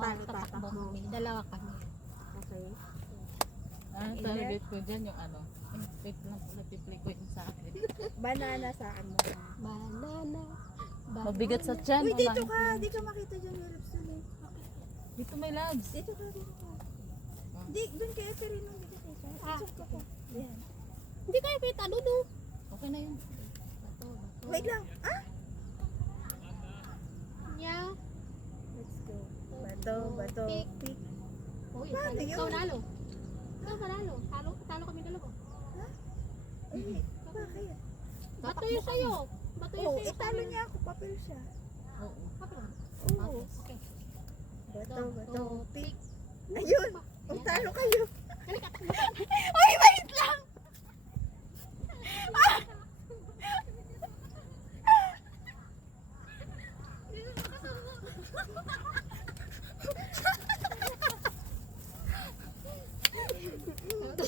talo tatakbo tatakbo. kami. Dalawa kami. Okay. Target ko dyan yung ano. Wait lang, nag-play ko yung sa akin. Banana saan mo? Banana. Mabigat sa tiyan. Uy, dito online ka. ko. Di ka makita dyan yung lips dun eh. Dito may labs. Dito ka, dito ka. Di, dun kay Eperino. Dito ka. Isok ka po. Yan. Hindi kayo kita, Dudu. Okay na yun. Bato, bato. Wait lang. Ah? Yeah. Let's go. Bato, bato, Pick. pick. Uy, Paano talo. yun? Ikaw nalo. Ikaw panalo. Talo kami dalawa. Uy, bakit? Bato yun sa'yo. Bato yun Oh, sa'yo. italo niya ako. Papel siya. Oo. Oo. Okay. Bato, bato, pick. Ayun. Oh, talo kayo. Halika. Uy, wait lang.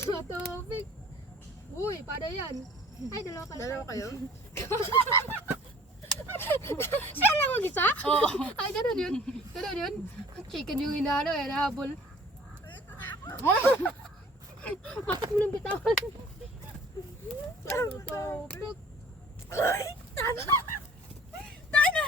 Bato, pick. Uy, pada yan. Ay, dalawa pala. Dalawa kayo? Siya lang mag-isa? Oo. Ay, ganun yun. Ganun yun. Chicken yung inaano eh, nahabol. Bakit mo nang bitawan? Bato, pick. Uy, talo. Talo.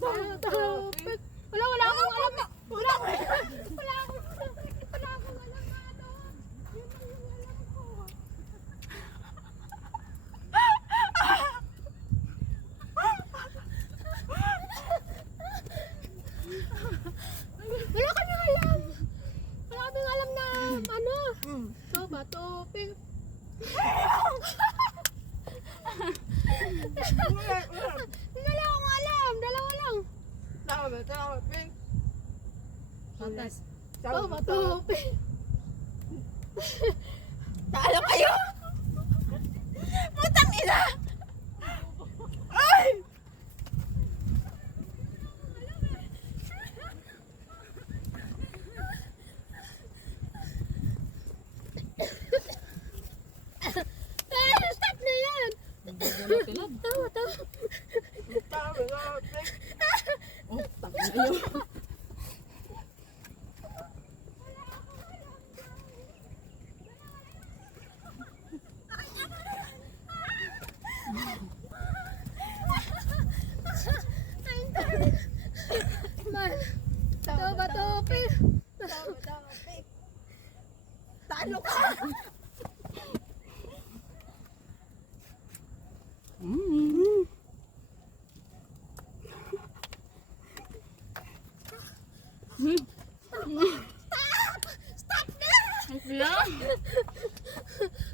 Bato, pick. Wala akong alam. Wala akong alam. Wala akong alam na ano. Yun lang yung alam ko. Wala kaming alam. Wala kaming alam na ano. So, bato, pick. Wala akong alam. Dalawa lang. Tama, tama, pink. Patas. So, bato, pick. Talo kayo! Putang ina! Ay! Stop na yan. Nagdadala ka lang. Tawa, tawa. Tama, tama, pink. Oh, tangin na yun. Man. Tawa, bato, pick. Tama, tama, pink. Talo ka! Stop na! Lang.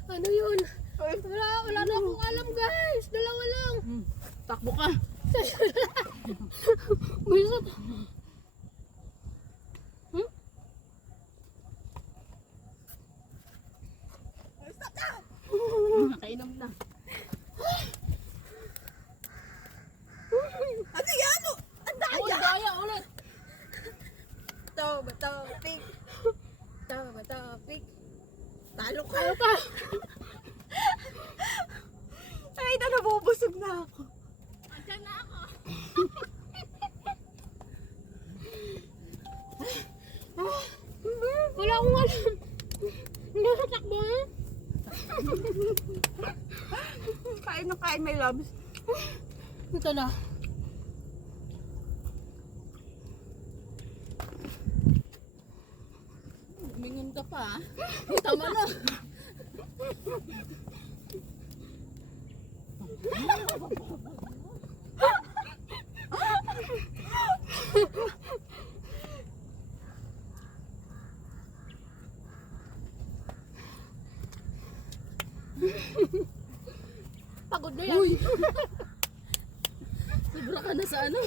Ano yun? Wala na akong alam, guys. Dalawa lang. Takbo ka. Buisot. Stop na! Nakainom na. Ano yan? Ang Uy, daya! daya ulit. Tama, tama, pink. Tama, tama, pink. Talo ka! Ano ka? Ay, nabubusog na ako. Andiyan na ako. Wala akong alam. Hindi ako takbo, ha? Kain ng kain, my loves. Ito na. Mingon ka pa. Tama na. Pagod na yan. Uy. Sobra ka na sa ano.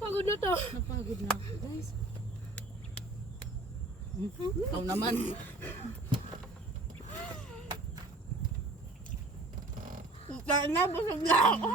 Pagod na to. Napagod na ako, guys. Ikaw naman. Na, busog na ako.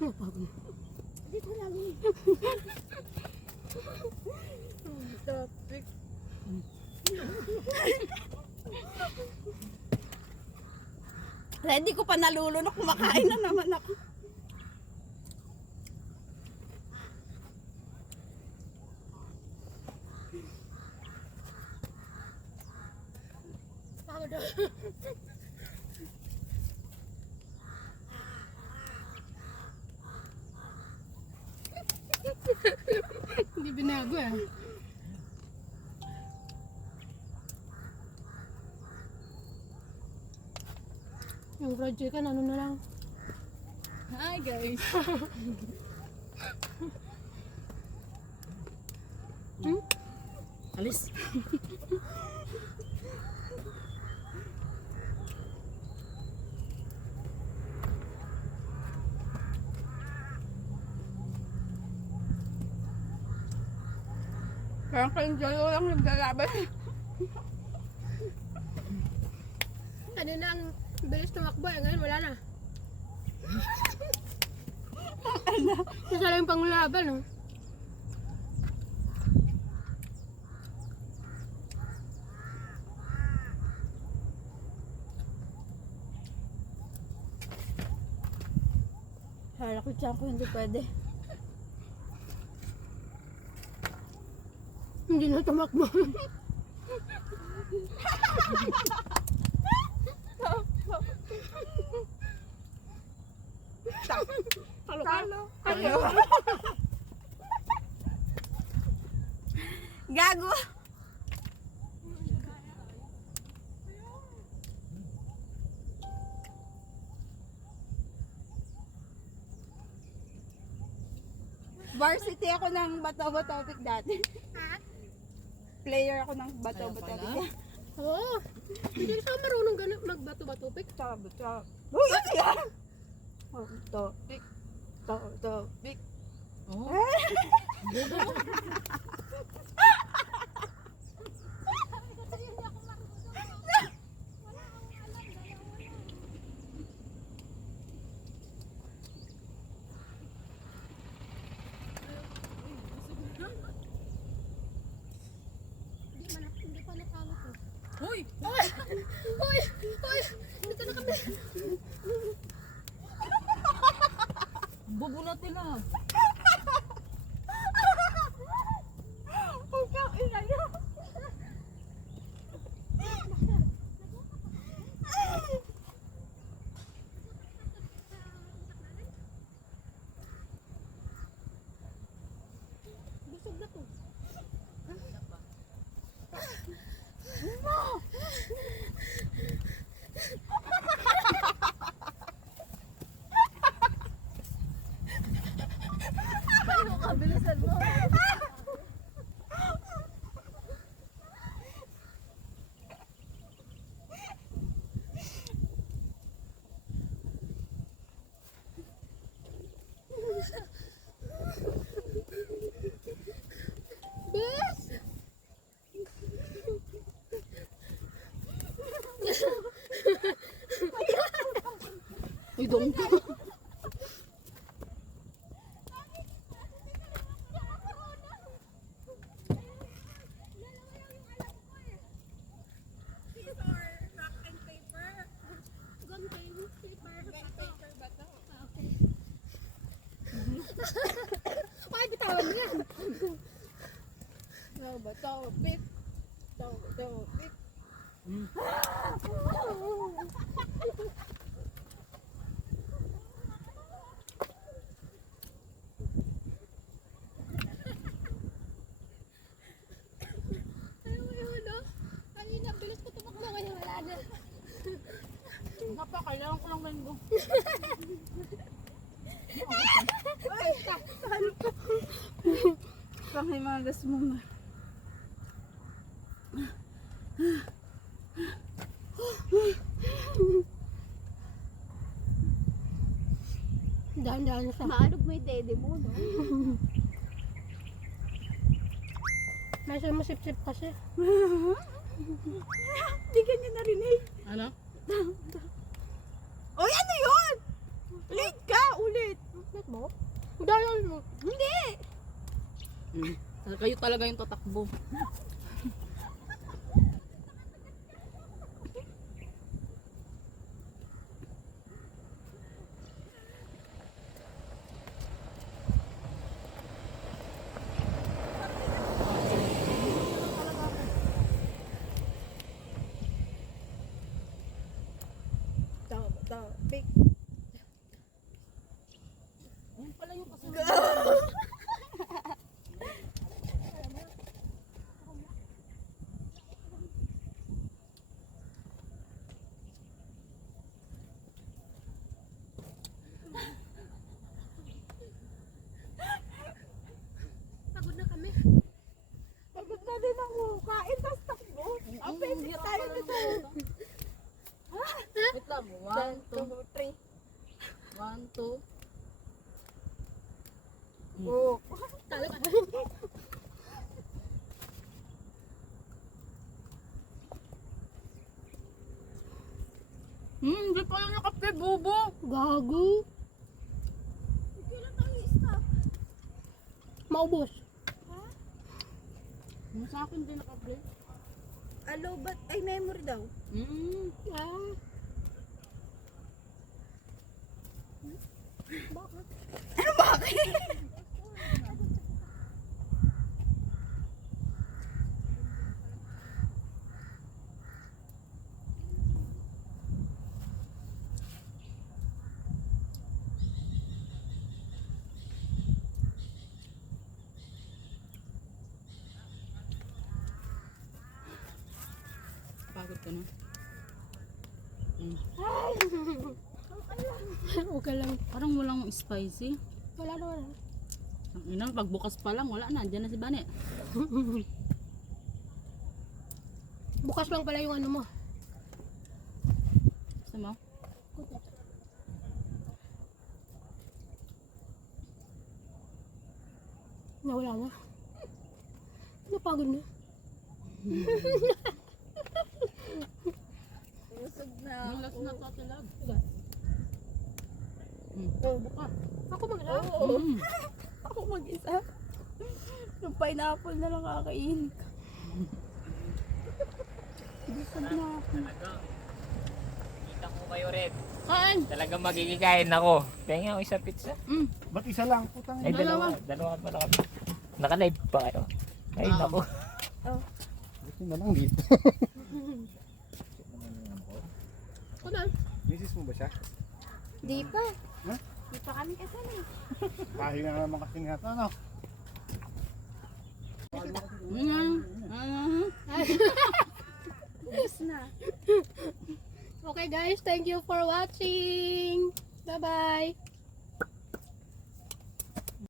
Dito lang eh. Topic. Hindi ko pa nalulunok, kumakain na naman ako. Hindi binago eh. Yung fried chicken, ano na lang. Hi guys. Alis. Parang ka-enjoy ko lang naglalaban. Kanina ang bilis tumakbo eh, ngayon wala na. Isa lang yung panglaban, no? Hala ko dyan ko hindi pwede. Hindi na tumakbo. Talo. Gago. Varsity ako ng Bato-Batopic dati. Player ako ng Bato-Batopic. Oo. Hindi ka marunong magbato-batupik. Bato-Batopic. Uy, ano yan? Batopic. Batopic. Oh. Hindi pa natalo to. Hoy! Hoy! Dito na kami. Bubulatin na. Putang ina niyo. Busog na to. Bilisan mo. Bes! Uy, dong. Ay, bitawan mo yan. Bato-Batopic. Bato-Batopic. Ayun, no? Kanina, bilis ko tumakbo, ngayon wala na. Papa, kailangan ko lang mango. Ay, talo ko. Panghimagas mo na. Dahan-dahan siya. Maalog mo yung dede mo, no? Nasa masip-sip kasi. Hindi ka niya narinig. Ano? Oy, ano yun? Ulit ka, ulit. Net mo? talaga yung tatakbo. Big. Ayun pala yung kasama. Pagod na kami. Pagod na din ako. Kain, tas takbo. Ang pwede tayo dito. Wait lang. 1, 2, 3. 1, 2. Oh. Talo ka. Hindi pa yung nakape, bobo. Gago. Kailan tayo stop? Maubos. Yung sa akin din nakape. Alo, but ay memory daw. Ah. Bakit? Ano bakit? Pagod ka na. Okay lang. Parang walang spicy. Wala na wala. Ang ina, pagbukas pa lang, wala na. Diyan na si Bane. Bukas lang pala yung ano mo. Gusto mo? Nawala na. Napagod na. Busog na Yung last na tatilag. Oh. Buka. Ako mag-love. Oo. Ako mag-isa. Yung pineapple na lang kakain. Busog na ako. Talaga. Kita ko kayo rin. Kain! Talagang magigikain ako. Tingnan ko isang pizza. Ba't isa lang? Putang Ay, dalawa. Dalawa pa na kami. Naka-live pa kayo. Ay, naku. Gusto na lang dito. Ako na. Misis mo ba siya? Di pa. Di pa kami kasal eh. Pahinga na naman kasi nga ito, ano? Ubus na. Okay guys, thank you for watching. Bye-bye.